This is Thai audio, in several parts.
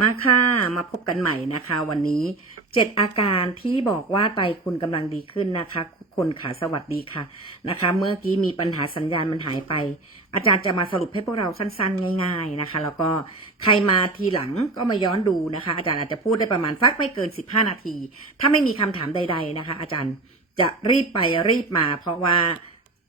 มาค่ะ มาพบกันใหม่นะคะ วันนี้เจ็ดอาการที่บอกว่าไตคุณกำลังดีขึ้นนะคะคนขาสวัสดีค่ะนะคะ เมื่อกี้มีปัญหาสัญญาณมันหายไป อาจารย์จะมาสรุปให้พวกเราสั้นๆ ง่าย ๆนะคะ แล้วก็ใครมาทีหลังก็มาย้อนดูนะคะ อาจารย์อาจจะพูดได้ประมาณสักไม่เกิน 15 นาที ถ้าไม่มีคำถามใด ๆนะคะ อาจารย์จะรีบไปรีบมา เพราะว่า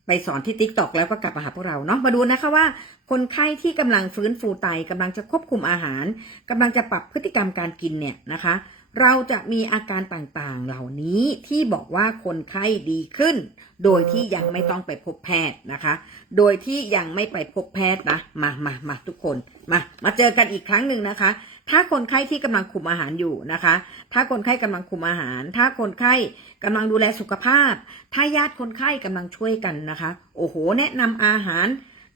ไปสอนที่ t ิ k t o k แล้วก็กลับมาหาพวกเราเนาะมาดูนะคะว่า คนไข้ที่กำลังฟื้นฟูไตกำลังจะควบคุมอาหารกำลังจะปรับพฤติกรรมการกินเนี่ยนะคะ เราจะมีอาการต่างๆเหล่านี้ที่บอกว่าคนไข้ดีขึ้น โดยที่ยังไม่ต้องไปพบแพทย์นะคะ โดยที่ยังไม่ไปพบแพทย์นะมามามาทุกคนมามาเจอกันอีกครั้งหนึ่งนะคะ ถ้าคนไข้ที่กำลังคุมอาหารอยู่นะคะ ถ้าคนไข้กำลังคุมอาหาร ถ้าคนไข้กำลังดูแลสุขภาพ ถ้าญาติคนไข้กำลังช่วยกันนะคะ โอ้โห แนะนำอาหาร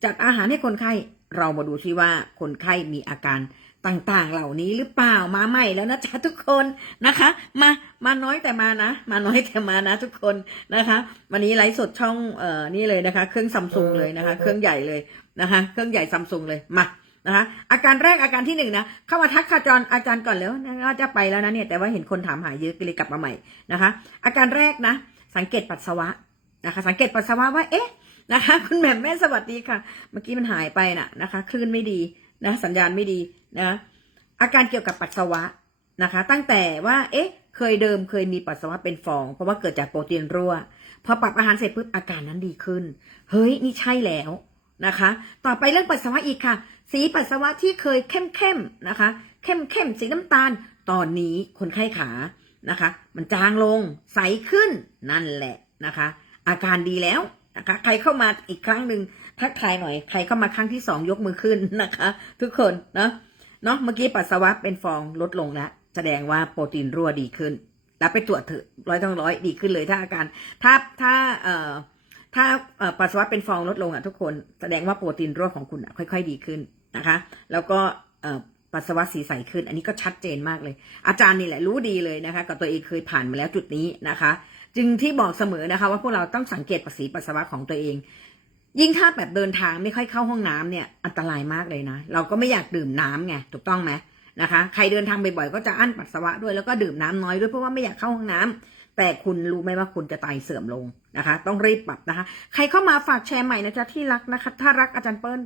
จัดอาหารให้คนไข้ เรามาดูซิว่าคนไข้มีอาการต่างๆ เหล่านี้หรือเปล่ามาใหม่แล้วนะจ๊ะทุกคนนะคะ มามาน้อยแต่มานะ มาน้อยแต่มานะทุกคนนะคะ วันนี้ไลฟ์สดช่องเอ่อนี่เลยนะคะ เครื่องซัมซุงเลยนะคะ เครื่องใหญ่เลยนะคะ เครื่องใหญ่ซัมซุงเลยมา นะคะอาการแรกอาการที่หนึ่งนะเข้ามาทักขาจรอาจารย์ก่อนแล้วนะจะไปแล้วนะเนี่ยแต่ว่าเห็นคนถามหาเยอะก็เลยกลับมาใหม่นะคะ อาการแรกนะ สังเกตปัสสาวะนะคะ สังเกตปัสสาวะว่าเอ๊ะนะคะ คุณแม่แม่สวัสดีค่ะ เมื่อกี้มันหายไปน่ะนะคะคลื่นไม่ดีนะสัญญาณไม่ดีนะอาการเกี่ยวกับปัสสาวะนะคะ ตั้งแต่ว่าเอ๊ะ เคยเดิมเคยมีปัสสาวะเป็นฟอง เพราะว่าเกิดจากโปรตีนรั่วพอปรับอาหารเสร็จปุ๊บอาการนั้นดีขึ้น เฮ้ยนี่ใช่แล้วนะคะ ต่อไปเรื่องปัสสาวะอีกค่ะ สีปัสสาวะที่เคยเข้มเข้มๆนะคะเข้มเข้มๆสีน้ำตาล ตอนนี้คนไข้ขานะคะ มันจางลงใสขึ้นนั่นแหละนะคะ อาการดีแล้วนะคะใครเข้ามาอีกครั้งหนึ่งทักทายหน่อย ใครเข้ามาครั้งที่สองยกมือขึ้นนะคะ ทุกคนเนาะเนาะเมื่อกี้ปัสสาวะเป็นฟองลดลงแล้วแสดงว่าโปรตีนรั่วดีขึ้น แล้วไปตรวจเถอะร้อยทั้งร้อยดีขึ้นเลยถ้าอาการถ้าถ้าเอ่อถ้าเอ่อปัสสาวะเป็นฟองลดลงอะทุกคนแสดงว่าโปรตีนรั่วของคุณอะค่อย ๆ ดีขึ้น นะคะ แล้วก็ปัสสาวะสีใสขึ้น อันนี้ก็ชัดเจนมากเลย อาจารย์นี่แหละรู้ดีเลยนะคะ กับตัวเองเคยผ่านมาแล้วจุดนี้นะคะ จึงที่บอกเสมอนะคะ ว่าพวกเราต้องสังเกตปัสสีปัสสาวะของตัวเอง ยิ่งถ้าแบบเดินทางไม่ค่อยเข้าห้องน้ำเนี่ยอันตรายมากเลยนะ เราก็ไม่อยากดื่มน้ำไงถูกต้องไหมนะคะใครเดินทางบ่อยๆก็จะอั้นปัสสาวะด้วยแล้วก็ดื่มน้ำน้อยด้วยเพราะว่าไม่อยากเข้าห้องน้ำแต่คุณรู้ไหมว่าคุณจะไตเสื่อมลงนะคะ ต้องรีบปรับนะคะ ใครเข้ามาฝากแชร์ใหม่นะจ๊ะที่รักนะคะ ถ้ารักอาจารย์เปิ้ล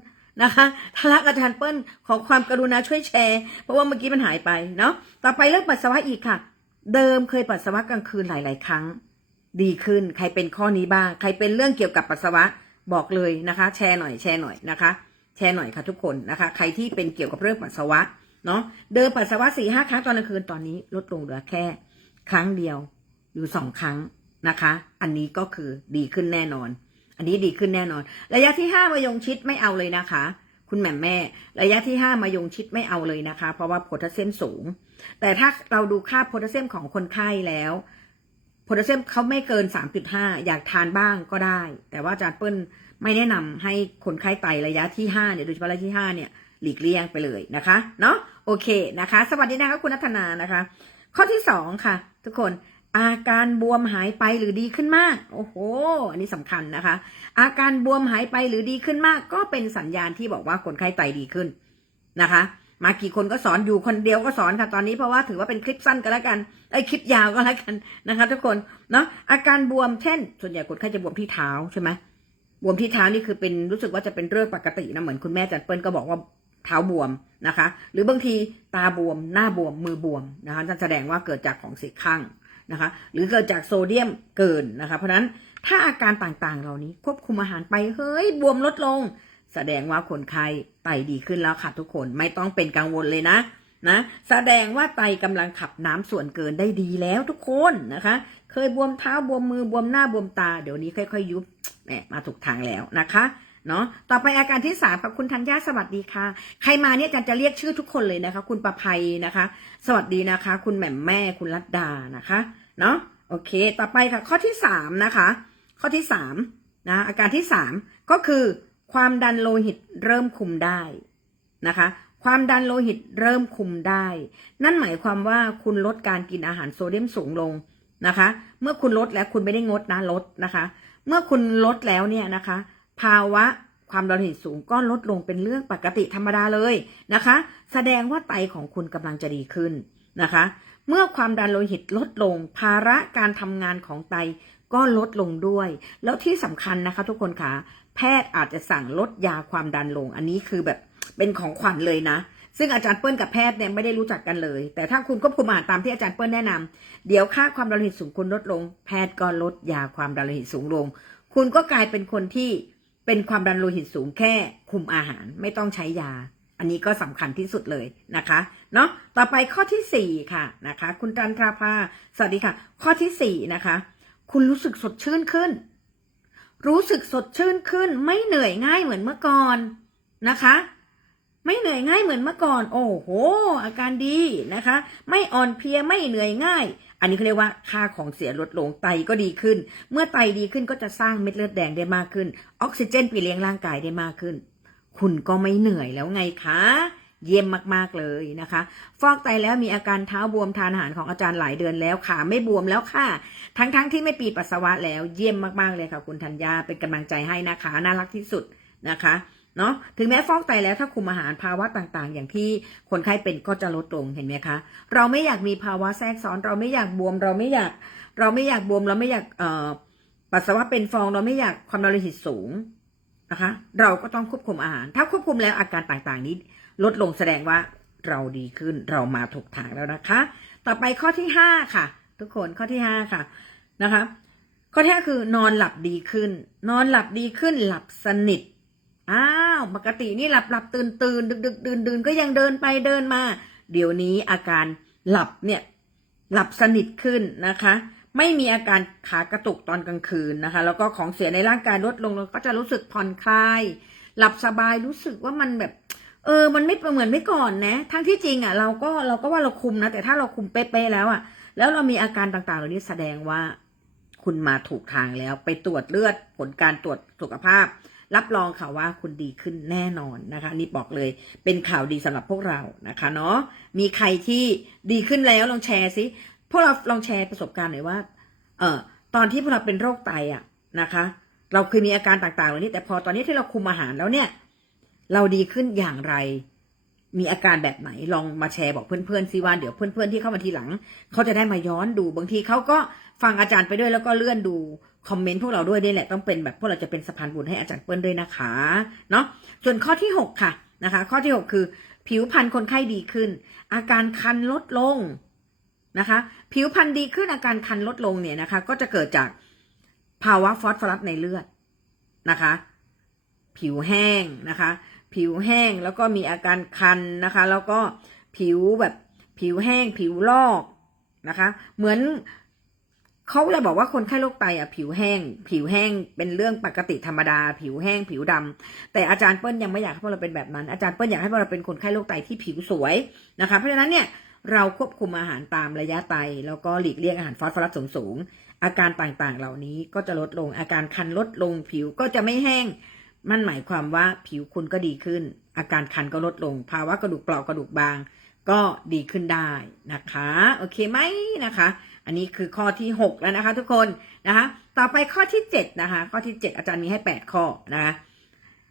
นะคะถ้ารักอาจารย์เปิ้ลขอความกรุณาช่วยแชร์ เพราะว่าเมื่อกี้มันหายไปเนาะต่อไปเรื่องปัสสาวะอีกค่ะ เดิมเคยปัสสาวะกลางคืนหลาย ๆ ครั้ง ดีขึ้นใครเป็นข้อนี้บ้าง ใครเป็นเรื่องเกี่ยวกับปัสสาวะบอกเลยนะคะ แชร์หน่อยแชร์หน่อยนะคะ แชร์หน่อยค่ะทุกคนนะคะ ใครที่เป็นเกี่ยวกับเรื่องปัสสาวะเนาะเดิมปัสสาวะสี่ห้าครั้งตอนกลางคืนตอนนี้ลดลงเหลือแค่ ครั้งเดียวหรือสองครั้งนะคะ อันนี้ก็คือดีขึ้นแน่นอน อันนี้ดีขึ้นแน่นอน ระยะที่ห้ามายงชิดไม่เอาเลยนะคะ คุณแม่แม่ ระยะที่ห้ามายงชิดไม่เอาเลยนะคะ เพราะว่าโพแทสเซียมสูง แต่ถ้าเราดูค่าโพแทสเซียมของคนไข้แล้วโพแทสเซียมเขาไม่เกิน 3.5 อยากทานบ้างก็ได้ แต่ว่าอาจารย์เปิ้ลไม่แนะนำให้คนไข้ไตระยะที่5เนี่ยโดยเฉพาะระยะที่ 5 เนี่ยหลีกเลี่ยงไปเลยนะคะเนาะโอเคนะคะ สวัสดีนะคะคุณนัทนานะคะ ข้อที่ 2 ค่ะ ทุกคน อาการบวมหายไปหรือดีขึ้นมาก โอ้โห อันนี้สำคัญนะคะ อาการบวมหายไปหรือดีขึ้นมาก ก็เป็นสัญญาณที่บอกว่าคนไข้ไตดีขึ้นนะคะ มากี่คนก็สอนอยู่คนเดียวก็สอนค่ะตอนนี้เพราะว่าถือว่าเป็นคลิปสั้นก็แล้วกันไอ้คลิปยาวก็แล้วกันนะคะ ทุกคนเนาะอาการบวมเช่น ส่วนใหญ่คนไข้จะบวมที่เท้าใช่ไหมบวมที่เท้านี่คือเป็นรู้สึกว่าจะเป็นเรื่องปกตินะเหมือนคุณแม่จันเปิ้ลก็บอกว่าเท้าบวมนะคะ หรือบางทีตาบวมหน้าบวมมือบวมนะคะนั่นแสดงว่าเกิดจากของเสียข้าง นะคะ หรือเกิดจากโซเดียมเกินนะคะ เพราะนั้นถ้าอาการต่างๆ เหล่านี้ควบคุมอาหารไปเฮ้ยบวมลดลง แสดงว่าคนไข้ไตดีขึ้นแล้วค่ะทุกคนไม่ต้องเป็นกังวลเลยนะนะแสดงว่าไตกำลังขับน้ำส่วนเกินได้ดีแล้วทุกคนนะคะ เคยบวมเท้าบวมมือบวมหน้าบวมตา เดี๋ยวนี้ค่อยๆ ยุบแหมมาถูกทางแล้วนะคะ เนาะต่อไปอาการที่สามค่ะคุณธัญญาสวัสดีค่ะ ใครมาเนี่ยอาจารย์จะเรียกชื่อทุกคนเลยนะคะ คุณประภัยนะคะ สวัสดีนะคะ คุณแหม่มแม่คุณรัตดานะคะเนาะโอเค ต่อไปค่ะ ข้อที่สามนะคะ ข้อที่สามนะอาการที่สามก็คือความดันโลหิตเริ่มคุมได้นะคะ ความดันโลหิตเริ่มคุมได้ นั่นหมายความว่าคุณลดการกินอาหารโซเดียมสูงลงนะคะ เมื่อคุณลดแล้วคุณไม่ได้งดนะลดนะคะ เมื่อคุณลดแล้วเนี่ยนะคะ ภาวะความดันโลหิตสูงก็ลดลงเป็นเรื่องปกติธรรมดาเลยนะคะ แสดงว่าไตของคุณกำลังจะดีขึ้นนะคะ เมื่อความดันโลหิตลดลง ภาระการทำงานของไตก็ลดลงด้วย แล้วที่สำคัญนะคะทุกคนคะแพทย์อาจจะสั่งลดยาความดันลง อันนี้คือแบบเป็นของขวัญเลยนะ ซึ่งอาจารย์เปิ้ลกับแพทย์เนี่ยไม่ได้รู้จักกันเลย แต่ถ้าคุณควบคุมอาหารตามที่อาจารย์เปิ้ลแนะนำเดี๋ยวค่าความดันโลหิตสูงคุณลดลง แพทย์ก็ลดยาความดันโลหิตสูงลง คุณก็กลายเป็นคนที่ เป็นความดันโลหิตสูงแค่คุมอาหารไม่ต้องใช้ยา อันนี้ก็สำคัญที่สุดเลยนะคะเนาะต่อไปข้อที่สี่ค่ะนะคะ คุณจันทราภาสวัสดีค่ะ ข้อที่สี่นะคะ คุณรู้สึกสดชื่นขึ้น รู้สึกสดชื่นขึ้น ไม่เหนื่อยง่ายเหมือนเมื่อก่อนนะคะ ไม่เหนื่อยง่ายเหมือนเมื่อก่อน โอ้โห อาการดีนะคะ ไม่อ่อนเพลียไม่เหนื่อยง่าย อันนี้เขาเรียกว่าค่าของเสียลดลงไตก็ดีขึ้น เมื่อไตดีขึ้นก็จะสร้างเม็ดเลือดแดงได้มากขึ้น ออกซิเจนไปเลี้ยงร่างกายได้มากขึ้น คุณก็ไม่เหนื่อยแล้วไงคะเยี่ยมมาก ๆ เลยนะคะ ฟอกไตแล้วมีอาการเท้าบวมทานอาหารของอาจารย์หลายเดือนแล้วขาไม่บวมแล้วค่ะ ทั้งๆทที่ไม่ปีปัสสาวะแล้วเยี่ยมมาก ๆ เลยค่ะ คุณธัญญาเป็นกำลังใจให้นะคะ น่ารักที่สุดนะคะ เนาะถึงแม้ฟอกไตแล้วถ้าคุมอาหารภาวะต่างๆ อย่างที่คนไข้เป็นก็จะลดลงเห็นไหมคะ เราไม่อยากมีภาวะแทรกซ้อน เราไม่อยากบวม เราไม่อยาก เราไม่อยากบวม เราไม่อยากเอ่อปัสสาวะเป็นฟอง เราไม่อยากความดันโลหิตสูงนะคะ เราก็ต้องควบคุมอาหาร ถ้าควบคุมแล้วอาการต่างๆนี้ ลดลงแสดงว่าเราดีขึ้นเรามาถูกทางแล้วนะคะ ต่อไปข้อที่ห้าค่ะ ทุกคนข้อที่ห้าค่ะนะคะ ข้อที่ห้าคือนอนหลับดีขึ้น นอนหลับดีขึ้นหลับสนิท อ้าวปกตินี่หลับหลับตื่นตื่นดึกดึกดื่นดื่นก็ยังเดินไปเดินมา เดี๋ยวนี้อาการหลับเนี่ยหลับสนิทขึ้นนะคะ ไม่มีอาการขากระตุกตอนกลางคืนนะคะ แล้วก็ของเสียในร่างกายลดลงแล้วก็จะรู้สึกผ่อนคลาย หลับสบายรู้สึกว่ามันแบบ เออ มันไม่เหมือนไม่ก่อนนะ ทั้งที่จริงอะ เราก็เราก็ว่าเราคุมนะ แต่ถ้าเราคุมเป๊ะๆแล้วอะ แล้วเรามีอาการต่างๆเหล่านี้แสดงว่า คุณมาถูกทางแล้ว ไปตรวจเลือดผลการตรวจสุขภาพ รับรองค่ะว่าคุณดีขึ้นแน่นอนนะคะ นี่บอกเลยเป็นข่าวดีสำหรับพวกเรานะคะเนาะมีใครที่ดีขึ้นแล้วลองแชร์สิพวกเราลองแชร์ประสบการณ์หน่อยว่า เออตอนที่พวกเราเป็นโรคไตอะนะคะ เราเคยมีอาการต่างๆเหล่านี้ แต่พอตอนนี้ที่เราคุมอาหารแล้วเนี่ย เราดีขึ้นอย่างไร มีอาการแบบไหนลองมาแชร์บอกเพื่อนๆสิว่าเดี๋ยวเพื่อนๆที่เข้ามาทีหลัง เขาจะได้มาย้อนดู บางทีเขาก็ฟังอาจารย์ไปด้วยแล้วก็เลื่อนดู คอมเมนต์พวกเราด้วยนี่แหละต้องเป็นแบบพวกเราจะเป็นสะพานบุญให้อาจารย์เปิ้ลด้วยนะคะเนาะส่วนข้อที่หกค่ะนะคะ ข้อที่หกคือ ผิวพรรณคนไข้ดีขึ้น อาการคันลดลงนะคะ ผิวพรรณดีขึ้นอาการคันลดลงเนี่ยนะคะ ก็จะเกิดจากภาวะฟอสฟอรัสในเลือดนะคะ ผิวแห้งนะคะ ผิวแห้งแล้วก็มีอาการคันนะคะ แล้วก็ผิวแบบผิวแห้งผิวลอกนะคะ เหมือน เขาเลยบอกว่าคนไข้โรคไตอะผิวแห้ง ผิวแห้งเป็นเรื่องปกติธรรมดา ผิวแห้ง ผิวดำแต่อาจารย์เปิ้ลยังไม่อยากให้พวกเราเป็นแบบนั้น อาจารย์เปิ้ลอยากให้พวกเราเป็นคนไข้โรคไตที่ผิวสวยนะคะ เพราะฉะนั้นเนี่ยเราควบคุมอาหารตามระยะไต แล้วก็หลีกเลี่ยงอาหารฟอสฟอรัสสูงๆอาการต่างๆ เหล่านี้ก็จะลดลงอาการคันลดลงผิวก็จะไม่แห้งมันหมายความว่าผิวคุณก็ดีขึ้น อาการคันก็ลดลง ภาวะกระดูกเปรากระดูกบาง ก็ดีขึ้นได้นะคะ โอเคไหมนะคะ อันนี้คือข้อที่ 6 แล้วนะคะทุกคนนะคะ ต่อไปข้อที่ 7 นะคะ ข้อที่ 7 อาจารย์มีให้ 8 ข้อนะคะ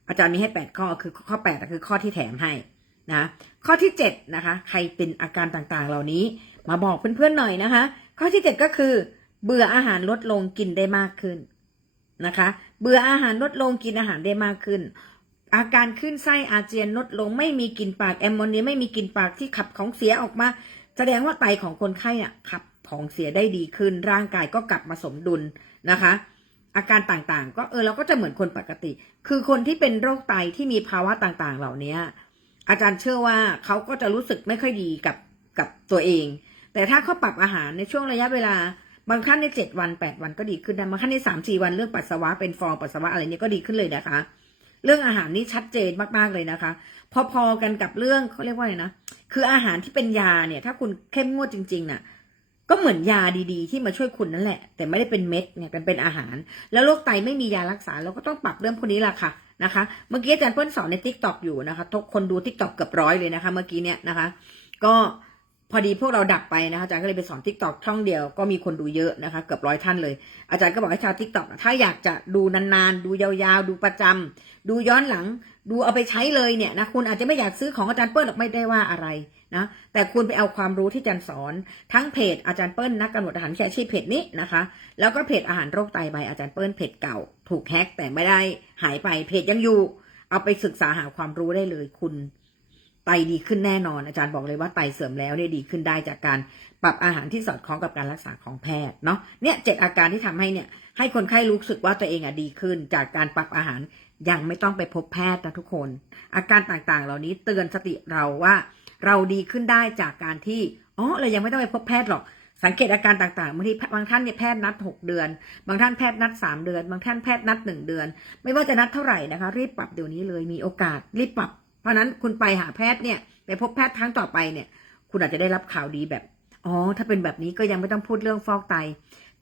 อาจารย์มีให้ 8 ข้อคือข้อ 8 คือข้อที่แถมให้นะข้อที่ 7 นะคะ ใครเป็นอาการต่างๆ เหล่านี้มาบอกเพื่อนๆหน่อยนะคะ ข้อที่ 7 ก็คือ เบื่ออาหารลดลงกินได้มากขึ้นนะคะ เบื่ออาหารลดลงกินอาหารได้มากขึ้น อาการขึ้นไส้อาเจียนลดลงไม่มีกลิ่นปากแอมโมเนียไม่มีกลิ่นปากที่ขับของเสียออกมา แสดงว่าไตของคนไข้น่ะขับ ของเสียได้ดีขึ้น ร่างกายก็กลับมาสมดุลนะคะ อาการต่างๆ ก็เออเราก็จะเหมือนคนปกติ คือคนที่เป็นโรคไตที่มีภาวะต่างๆ เหล่านี้อาจารย์เชื่อว่าเขาก็จะรู้สึกไม่ค่อยดีกับกับตัวเอง แต่ถ้าเขาปรับอาหารในช่วงระยะเวลาบางขั้นในเจ็ดวันแปดวันก็ดีขึ้นได้บางขั้นในสามสี่วันเรื่องปัสสาวะเป็นฟองปัสสาวะอะไรเนี้ยก็ดีขึ้นเลยนะคะ เรื่องอาหารนี่ชัดเจนมากๆเลยนะคะ พอๆกันกับเรื่องเขาเรียกว่าไงนะคืออาหารที่เป็นยาเนี่ย ถ้าคุณเข้มงวดจริงๆน่ะ ก็เหมือนยาดีๆ ที่มาช่วยคุณนั่นแหละ แต่ไม่ได้เป็นเม็ดเนี่ยกันเป็นอาหาร แล้วโรคไตไม่มียารักษาเราก็ต้องปรับเรื่องพวกนี้ละค่ะนะคะ เมื่อกี้อาจารย์เปิ้ลสอนในทิกตอกอยู่นะคะทุกคนดูทิกตอกเกือบร้อยเลยนะคะ เมื่อกี้เนี่ยนะคะ ก็พอดีพวกเราดับไปนะคะอาจารย์ก็เลยไปสอนทิกตอกช่องเดียวก็มีคนดูเยอะนะคะเกือบร้อยท่านเลย อาจารย์ก็บอกให้ชาวทิกตอกถ้าอยากจะดูนานๆ ดูยาวๆ ดูประจำดูย้อนหลัง ดูเอาไปใช้เลยเนี่ยนะคุณอาจจะไม่อยากซื้อของอาจารย์เปิ้ลหรอกไม่ได้ว่าอะไรนะแต่คุณไปเอาความรู้ที่อาจารย์สอน ทั้งเพจอาจารย์เปิ้ลนักกำหนดอาหารวิชาชีพเพจนี้นะคะ แล้วก็เพจอาหารโรคไตใบอาจารย์เปิ้ลเพจเก่า ถูกแฮกแต่ไม่ได้หายไปเพจยังอยู่ เอาไปศึกษาหาความรู้ได้เลยคุณไตดีขึ้นแน่นอนอาจารย์บอกเลยว่าไตเสื่อมแล้วเนี่ยดีขึ้นได้จากการปรับอาหารที่สอดคล้องกับการรักษาของแพทย์เนาะเนี่ยเจ็ดอาการที่ทำให้เนี่ยให้คนไข้รู้สึกว่าตัวเองอะดีขึ้น จากการปรับอาหาร ยังไม่ต้องไปพบแพทย์นะทุกคน อาการต่างๆ เหล่านี้เตือนสติเราว่า เราดีขึ้นได้จากการที่อ๋อเรายังไม่ต้องไปพบแพทย์หรอก สังเกตอาการต่างๆบางทีบางท่านเนี่ยแพทย์นัด 6 เดือน บางท่านแพทย์นัด 3 เดือน บางท่านแพทย์นัด 1 เดือน ไม่ว่าจะนัดเท่าไหร่นะคะ รีบปรับเดี๋ยวนี้เลยมีโอกาสรีบปรับ เพราะฉะนั้นคุณไปหาแพทย์เนี่ยไปพบแพทย์ครั้งต่อไปเนี่ย คุณอาจจะได้รับข่าวดีแบบอ๋อถ้าเป็นแบบนี้ก็ยังไม่ต้องพูดเรื่องฟอกไต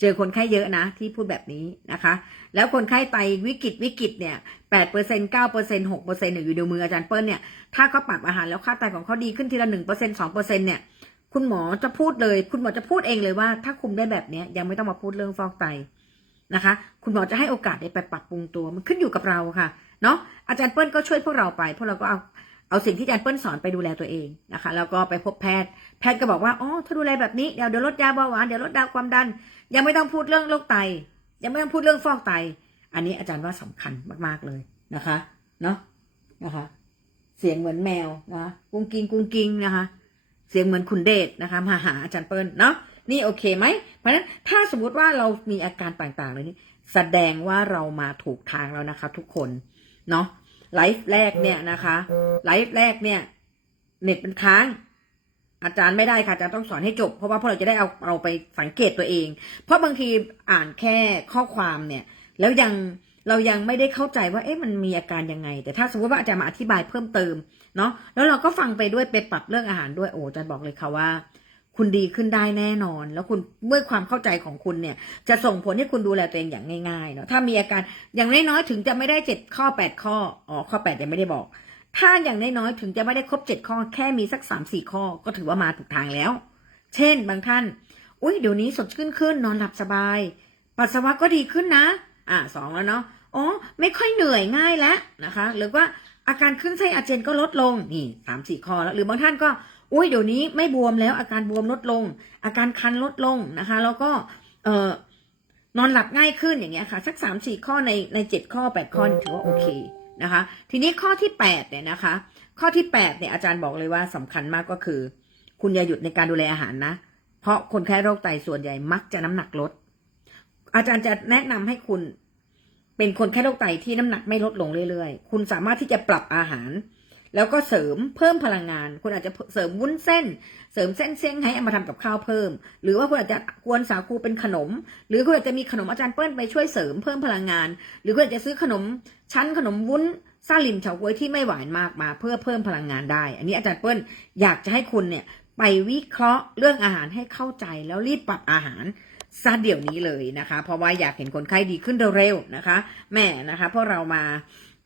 เจอคนไข้เยอะนะที่พูดแบบนี้นะคะ แล้วคนไข้ไตวิกฤตวิกฤตเนี่ยแปดเปอร์เซ็นเก้าเปอร์เซ็นหกเปอร์เซ็นต์อยู่ในมืออาจารย์เปิ้ลเนี่ยถ้าเขาปรับอาหารแล้วค่าไตของเขาดีขึ้นทีละหนึ่งเปอร์เซ็นสองเปอร์เซ็นเนี่ยคุณหมอจะพูดเลย คุณหมอจะพูดเองเลยว่า ถ้าคุมได้แบบเนี้ยยังไม่ต้องมาพูดเรื่องฟอกไตนะคะ คุณหมอจะให้โอกาสได้ไปปรับปรุงตัวมันขึ้นอยู่กับเราค่ะเนาะอาจารย์เปิ้ลก็ช่วยพวกเราไปพวกเราก็เอาเอาสิ่งที่อาจารย์เปิ้ลสอนไปดูแลตัวเองนะคะ แล้วก็ไปพบแพทย์ แพทย์ก็บอกว่า อ๋อ ถ้าดูแลแบบนี้ เดี๋ยวเดี๋ยวลดยาเบาหวาน เดี๋ยวลดดาวความดัน ยังไม่ต้องพูดเรื่องโรคไต ยังไม่ต้องพูดเรื่องฟอกไต อันนี้อาจารย์ว่าสำคัญมากๆเลยนะคะ เนาะนะคะ เสียงเหมือนแมวนะกุ้งกิงกุ้งกิงนะคะ เสียงเหมือนคุณเดชนะคะมาหาอาจารย์เปิ้ลเนาะนี่โอเคไหม เพราะฉะนั้นถ้าสมมติว่าเรามีอาการต่างๆเลยนี่แสดงว่าเรามาถูกทางแล้วนะคะ ทุกคนเนาะไลฟ์แรกเนี่ยนะคะไลฟ์แรกเนี่ย เน็ตเป็นค้าง อาจารย์ไม่ได้ค่ะอาจารย์ต้องสอนให้จบ เพราะว่าพวกเราจะได้เอาเอาไปสังเกตตัวเอง เพราะบางทีอ่านแค่ข้อความเนี่ย แล้วยังเรายังไม่ได้เข้าใจว่าเอ๊ะมันมีอาการยังไง แต่ถ้าสมมติว่าอาจารย์มาอธิบายเพิ่มเติมเนาะแล้วเราก็ฟังไปด้วยไปปรับเรื่องอาหารด้วยโอ้อาจารย์บอกเลยค่ะว่า คุณดีขึ้นได้แน่นอน แล้วคุณเมื่อความเข้าใจของคุณเนี่ย จะส่งผลให้คุณดูแลตัวเองอย่างง่ายๆเนาะถ้ามีอาการอย่างน้อยๆถึงจะไม่ได้เจ็ดข้อแปดข้ออ๋อข้อแปดยังไม่ได้บอก ถ้าอย่างน้อยๆถึงจะไม่ได้ครบเจ็ดข้อแค่มีสักสามสี่ข้อก็ถือว่ามาถูกทางแล้ว เช่น บางท่าน อุ้ยเดี๋ยวนี้สดชื่นขึ้นนอนหลับสบาย ปัสสาวะก็ดีขึ้นนะ อะสองแล้วเนาะอ๋อไม่ค่อยเหนื่อยง่ายแล้วนะคะ หรือว่าอาการขึ้นไส้อาเจียนก็ลดลงนี่สามสี่ข้อแล้วหรือบางท่านก็อุ้ยเดี๋ยวนี้ไม่บวมแล้ว อาการบวมลดลง อาการคันลดลงนะคะ แล้วก็เอ่อนอนหลับง่ายขึ้นอย่างเงี้ยค่ะ สักสามสี่ข้อในในเจ็ดข้อแปดข้อถือว่าโอเค นะคะ ทีนี้ข้อที่แปดเนี่ยนะคะ ข้อที่แปดเนี่ยอาจารย์บอกเลยว่าสำคัญมากก็คือ คุณอย่าหยุดในการดูแลอาหารนะ เพราะคนแค่โรคไตส่วนใหญ่มักจะน้ำหนักลด อาจารย์จะแนะนำให้คุณ เป็นคนแค่โรคไตที่น้ำหนักไม่ลดลงเรื่อยๆ คุณสามารถที่จะปรับอาหาร แล้วก็เสริมเพิ่มพลังงาน คุณอาจจะเสริมวุ้นเส้น เสริมเส้นเซี่ยงไฮ้เอามาทำกับข้าวเพิ่ม หรือว่าคุณอาจจะกวนสาคูเป็นขนม หรือคุณอาจจะมีขนมอาจารย์เปิ้ลไปช่วยเสริมเพิ่มพลังงาน หรือคุณอาจจะซื้อขนมชั้นขนมวุ้นซาลินเฉาก๊วยที่ไม่หวานมากมาเพื่อเพิ่มพลังงานได้ อันนี้อาจารย์เปิ้ลอยากจะให้คุณเนี่ยไปวิเคราะห์เรื่องอาหารให้เข้าใจแล้วรีบปรับอาหารซะเดี๋ยวนี้เลยนะคะ เพราะว่าอยากเห็นคนไข้ดีขึ้นเร็วๆนะคะ แม่นะคะพวกเรามา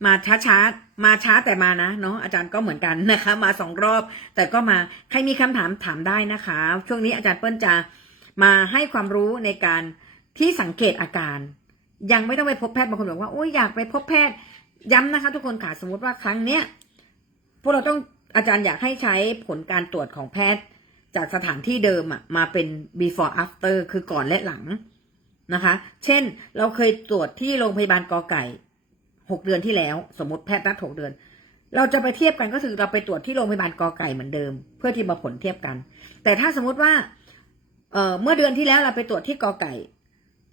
มาช้าๆมาช้าแต่มานะเนาะอาจารย์ก็เหมือนกันนะคะ มาสองรอบ แต่ก็มาใครมีคำถามถามได้นะคะ ช่วงนี้อาจารย์เปิ้ลจะมาให้ความรู้ในการที่สังเกตอาการ ยังไม่ต้องไปพบแพทย์บางคนบอกว่าโอ้ยอยากไปพบแพทย์ย้ำนะคะ ทุกคนค่ะสมมติว่าครั้งเนี้ยพวกเราต้องอาจารย์อยากให้ใช้ผลการตรวจของแพทย์ จากสถานที่เดิมอะมาเป็น before after คือก่อนและหลังนะคะ เช่น เราเคยตรวจที่โรงพยาบาลกอไก่ หกเดือนที่แล้ว สมมติแพทย์นัดหกเดือน เราจะไปเทียบกันก็คือเราไปตรวจที่โรงพยาบาลกอไก่เหมือนเดิม เพื่อที่มาผลเทียบกัน แต่ถ้าสมมติว่าเอ่อเมื่อเดือนที่แล้วเราไปตรวจที่กอไก่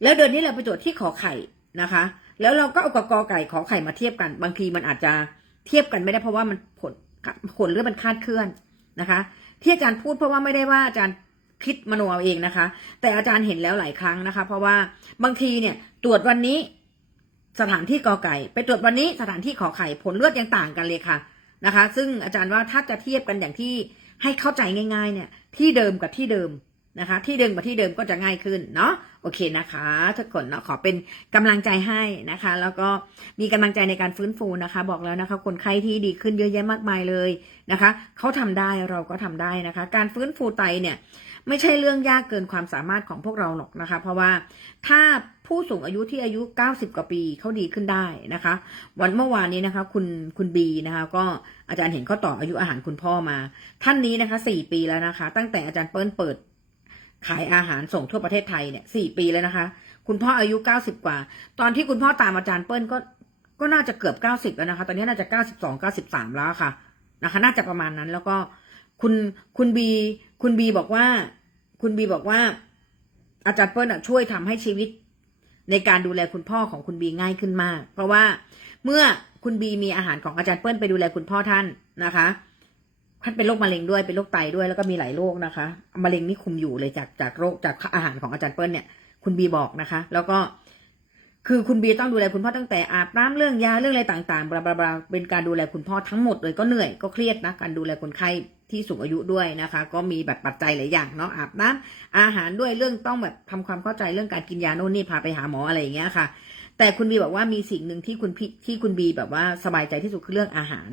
แล้วเดือนนี้เราไปตรวจที่ขอไข่นะคะ แล้วเราก็เอากกอไก่ขอไข่มาเทียบกัน บางทีมันอาจจะเทียบกันไม่ได้เพราะว่ามันผลผลเรื่องมันคลาดเคลื่อนนะคะ ที่อาจารย์พูดเพราะว่าไม่ได้ว่าอาจารย์คิดมโนเอาเองนะคะ แต่อาจารย์เห็นแล้วหลายครั้งนะคะ เพราะว่าบางทีเนี่ยตรวจวันนี้ สถานที่กอไก่ ไปตรวจวันนี้สถานที่ขอไข่ผลเลือดยังต่างกันเลยค่ะนะคะ ซึ่งอาจารย์ว่าถ้าจะเทียบกันอย่างที่ให้เข้าใจง่าย ๆ เนี่ย ที่เดิมกับที่เดิมนะคะ ที่เดิมกับที่เดิมก็จะง่ายขึ้นเนาะโอเคนะคะทุกคนเนาะขอเป็นกำลังใจให้นะคะ แล้วก็มีกำลังใจในการฟื้นฟูนะคะ บอกแล้วนะคะ คนไข้ที่ดีขึ้นเยอะแยะมากมายเลยนะคะเขาทำได้เราก็ทำได้นะคะ การฟื้นฟูไตเนี่ย ไม่ใช่เรื่องยากเกินความสามารถของพวกเราหรอกนะคะ เพราะว่าถ้าผู้สูงอายุที่อายุ 90 กว่าปีเขาดีขึ้นได้นะคะ วันเมื่อวานนี้นะคะ คุณคุณบีนะคะ ก็อาจารย์เห็นเขาต่ออายุอาหารคุณพ่อมา ท่านนี้นะคะ 4 ปีแล้วนะคะ ตั้งแต่อาจารย์เปิ้ลเปิดขายอาหารส่งทั่วประเทศไทยเนี่ยสี่ปีแล้วนะคะ คุณพ่ออายุ90กว่า ตอนที่คุณพ่อตามอาจารย์เปิ้ลก็ก็น่าจะเกือบ90แล้วนะคะ ตอนนี้น่าจะ92 93แล้วค่ะนะคะ น่าจะประมาณนั้นแล้วก็คุณคุณบี คุณบีบอกว่า คุณบีบอกว่าอาจารย์เปิ้ลช่วยทำให้ชีวิต ในการดูแลคุณพ่อของคุณบีง่ายขึ้นมาก เพราะว่าเมื่อคุณบีมีอาหารของอาจารย์เปิ้ลไปดูแลคุณพ่อท่านนะคะท่านเป็นโรคมะเร็งด้วยเป็นโรคไตด้วยแล้วก็มีหลายโรคนะคะมะเร็งนี่คุมอยู่เลยจากจากโรคจากอาหารของอาจารย์เปิ้ลเนี่ย คุณบีบอกนะคะ แล้วก็คือคุณบีต้องดูแลคุณพ่อตั้งแต่อาบน้ำเรื่องยาเรื่องอะไรต่างๆบลาบลาบลาเป็นการดูแลคุณพ่อทั้งหมดเลยก็เหนื่อยก็เครียดนะการดูแลคนไข้ ที่สูงอายุด้วยนะคะ ก็มีแบบปัจจัยหลายอย่างเนาะอาบน้ำอาหารด้วยเรื่องต้องแบบทำความเข้าใจเรื่องการกินยาโน่นนี่พาไปหาหมออะไรอย่างเงี้ยค่ะ แต่คุณบีบอกว่ามีสิ่งหนึ่งที่คุณพี่ที่คุณบีแบบว่าสบายใจที่สุดคือเรื่องอาหาร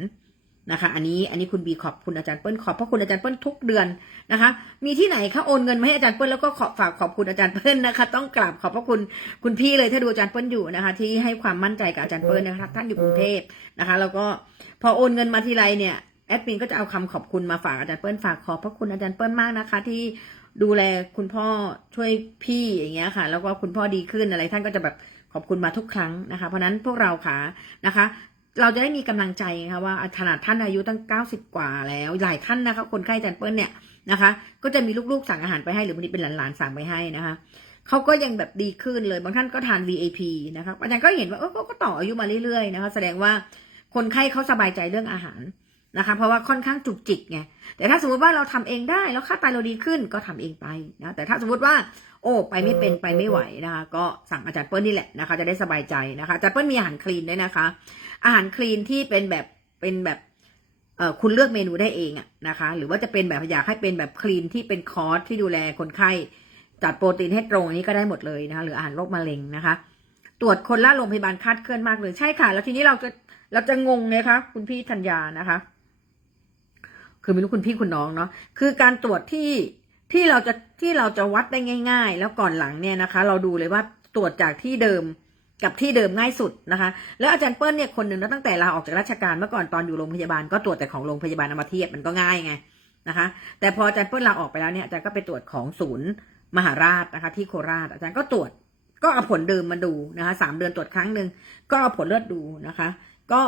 นะคะ อันนี้อันนี้คุณบีขอบคุณอาจารย์เปิ้ลขอบพระคุณอาจารย์เปิ้ลทุกเดือนนะคะ มีที่ไหนคะโอนเงินมาให้อาจารย์เปิ้ลแล้วก็ขอบฝากขอบคุณอาจารย์เปิ้ลนะคะ ต้องกราบขอบพระคุณคุณพี่เลยถ้าดูอาจารย์เปิ้ลอยู่นะคะ ที่ให้ความมั่นใจกับอาจารย์เปิ้ลนะคะท่านอยู่กรุงเทพนะคะ แล้วก็พอโอนเงินมาทีไรเนี่ย แอดมินก็จะเอาคำขอบคุณมาฝากอาจารย์เปิ้ลฝากขอบพระคุณอาจารย์เปิ้ลมากนะคะ ที่ดูแลคุณพ่อช่วยพี่อย่างเงี้ยค่ะ แล้วก็คุณพ่อดีขึ้นอะไรท่านก็จะแบบขอบคุณมาทุกครั้งนะคะ เพราะนั้นพวกเราค่ะนะคะ เราจะได้มีกำลังใจนะคะว่าขนาดท่านอายุตั้ง 90 กว่าแล้วหลายท่านนะคะ คนไข้อาจารย์เปิ้ลเนี่ยนะคะ ก็จะมีลูกๆสั่งอาหารไปให้หรือบางทีเป็นหลานๆสั่งไปให้นะคะเขาก็ยังแบบดีขึ้นเลยบางท่านก็ทาน VAP นะคะอาจารย์ก็เห็นว่าเออก็ต่ออายุมาเรื่อยๆนะคะ แสดงว่าคนไข้เขาสบายใจเรื่องอาหาร นะคะ เพราะว่าค่อนข้างจุกจิกไงแต่ถ้าสมมติว่าเราทำเองได้แล้วค่าไตเราดีขึ้นก็ทำเองไปนะแต่ถ้าสมมติว่าโอ้ไปไม่เป็นไปไม่ไหวนะคะ ก็สั่งอาจารย์เปิ้ลนี่แหละนะคะ จะได้สบายใจนะคะอาจารย์เปิ้ลมีอาหารคลีนด้วยนะคะ อาหารคลีนที่เป็นแบบเป็นแบบเอ่อคุณเลือกเมนูได้เองอะนะคะ หรือว่าจะเป็นแบบอยากให้เป็นแบบคลีนที่เป็นคอร์สที่ดูแลคนไข้จัดโปรตีนให้ตรงอันนี้ก็ได้หมดเลยนะคะหรืออาหารโรคมะเร็งนะคะ ตรวจคนละโรงพยาบาลคาดเคลื่อนมากเลยใช่ค่ะ แล้วทีนี้เราจะเราจะงงเลยคะคุณพี่ธัญญานะคะ คือไม่รู้คุณพี่คุณน้องเนาะคือการตรวจที่ที่เราจะที่เราจะวัดได้ง่าย ๆ แล้วก่อนหลังเนี่ยนะคะ เราดูเลยว่าตรวจจากที่เดิมกับที่เดิมง่ายสุดนะคะ แล้วอาจารย์เปิ้ลเนี่ยคนหนึ่งแล้วตั้งแต่ลาออกจากราชการเมื่อก่อนตอนอยู่โรงพยาบาลก็ตรวจแต่ของโรงพยาบาลเอามาเทียบมันก็ง่ายไงนะคะ แต่พออาจารย์เปิ้ลลาออกไปแล้วเนี่ยอาจารย์ก็ไปตรวจของศูนย์มหาราชนะคะ ที่โคราชอาจารย์ก็ตรวจก็เอาผลเดิมมาดูนะคะสามเดือนตรวจครั้งหนึ่งก็เอาผลเลือดดูนะคะ ก็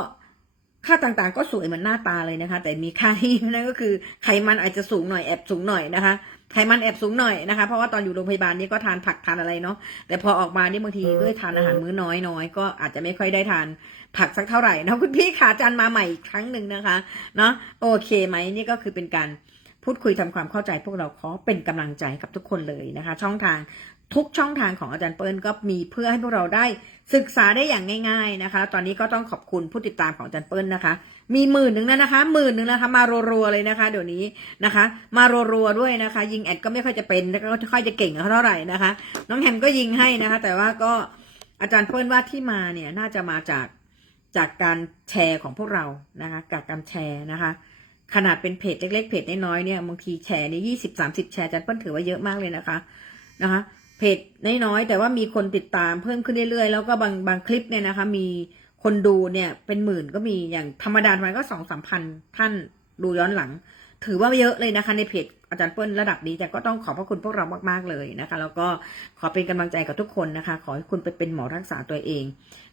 ค่าต่างๆ ก็สวยเหมือนหน้าตาเลยนะคะ แต่มีค่าที่นั่นก็คือไขมันอาจจะสูงหน่อยแอบสูงหน่อยนะคะไขมันแอบสูงหน่อยนะคะ เพราะว่าตอนอยู่โรงพยาบาลนี่ก็ทานผักทานอะไรเนาะแต่พอออกมานี่บางทีด้วยทานอาหารมื้อน้อยน้อยก็อาจจะไม่ค่อยได้ทานผักสักเท่าไหร่นะคุณพี่ขาจันมาใหม่อีกครั้งหนึ่งนะคะ เนาะโอเคไหมนี่ก็คือเป็นการพูดคุยทำความเข้าใจพวกเราขอเป็นกำลังใจกับทุกคนเลยนะคะ ช่องทาง ทุกช่องทางของอาจารย์เปิ้ลก็มีเพื่อให้พวกเราได้ศึกษาได้อย่างง่าย ๆนะคะ ตอนนี้ก็ต้องขอบคุณผู้ติดตามของอาจารย์เปิ้ลนะคะ มีหมื่นหนึ่งแล้วนะคะหมื่นหนึ่งนะคะมารัวๆเลยนะคะ เดี๋ยวนี้นะคะ มารัวๆด้วยนะคะ ยิงแอดก็ไม่ค่อยจะเป็นแล้วก็ค่อยจะเก่งเท่าไหร่นะคะ น้องแฮมก็ยิงให้นะคะ แต่ว่าก็อาจารย์เปิ้ลว่าที่มาเนี่ยน่าจะมาจากจากการแชร์ของพวกเรานะคะจากการแชร์นะคะขนาดเป็นเพจเล็กๆเพจน้อยๆเนี่ยบางทีแชร์เนี่ยยี่สิบสามสิบแชร์อาจารย์เปิ้ลถือว่าเยอะมากเลยนะคะนะคะ เพจน้อยๆแต่ว่ามีคนติดตามเพิ่มขึ้นเรื่อยๆแล้วก็บางบางคลิปเนี่ยนะคะ มีคนดูเนี่ยเป็นหมื่นก็มีอย่างธรรมดามันก็สองสามพันท่านดูย้อนหลัง ถือว่าเยอะเลยนะคะ ในเพจ อาจารย์เปิ้ลระดับนี้แต่ก็ต้องขอบพระคุณพวกเรามากๆเลยนะคะ แล้วก็ขอเป็นกำลังใจกับทุกคนนะคะ ขอให้คุณไปเป็นหมอรักษาตัวเอง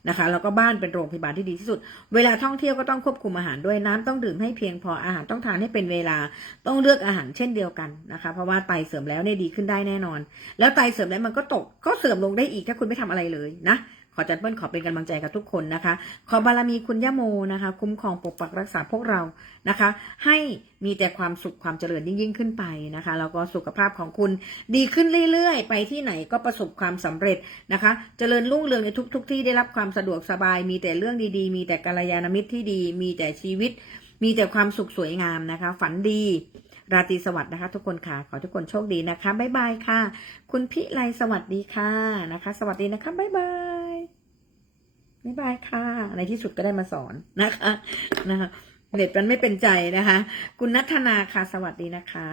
นะคะ แล้วก็บ้านเป็นโรงพยาบาลที่ดีที่สุด เวลาท่องเที่ยวก็ต้องควบคุมอาหารด้วยน้ำต้องดื่มให้เพียงพออาหารต้องทานให้เป็นเวลาต้องเลือกอาหารเช่นเดียวกันนะคะ เพราะว่าไตเสื่อมแล้วเนี่ยดีขึ้นได้แน่นอน แล้วไตเสื่อมแล้วมันก็ตกก็เสื่อมลงได้อีกถ้าคุณไม่ทำอะไรเลยนะ ขอจัดเปิ้ลขอเป็นกำลังใจกับทุกคนนะคะ ขอบารมีคุณย่าโมนะคะ คุ้มครองปกปักรักษาพวกเรานะคะ ให้มีแต่ความสุขความเจริญยิ่งยิ่งขึ้นไปนะคะแล้วก็สุขภาพของคุณดีขึ้นเรื่อยๆ ไปที่ไหนก็ประสบความสำเร็จนะคะ เจริญรุ่งเรืองในทุกๆที่ได้รับความสะดวกสบาย มีแต่เรื่องดีๆ มีแต่กัลยาณมิตรที่ดี มีแต่ชีวิต มีแต่ความสุขสวยงามนะคะ ฝันดี ราตรีสวัสดิ์นะคะ ทุกคนค่ะ ขอทุกคนโชคดีนะคะ บ๊ายบายค่ะ คุณพิไลสวัสดีค่ะนะคะ สวัสดีนะคะ บ๊ายบายบ๊ายบายค่ะ ในที่สุดก็ได้มาสอนนะคะนะคะเน็ตมันไม่เป็นใจนะคะ คุณนัทนาค่ะ สวัสดีนะคะ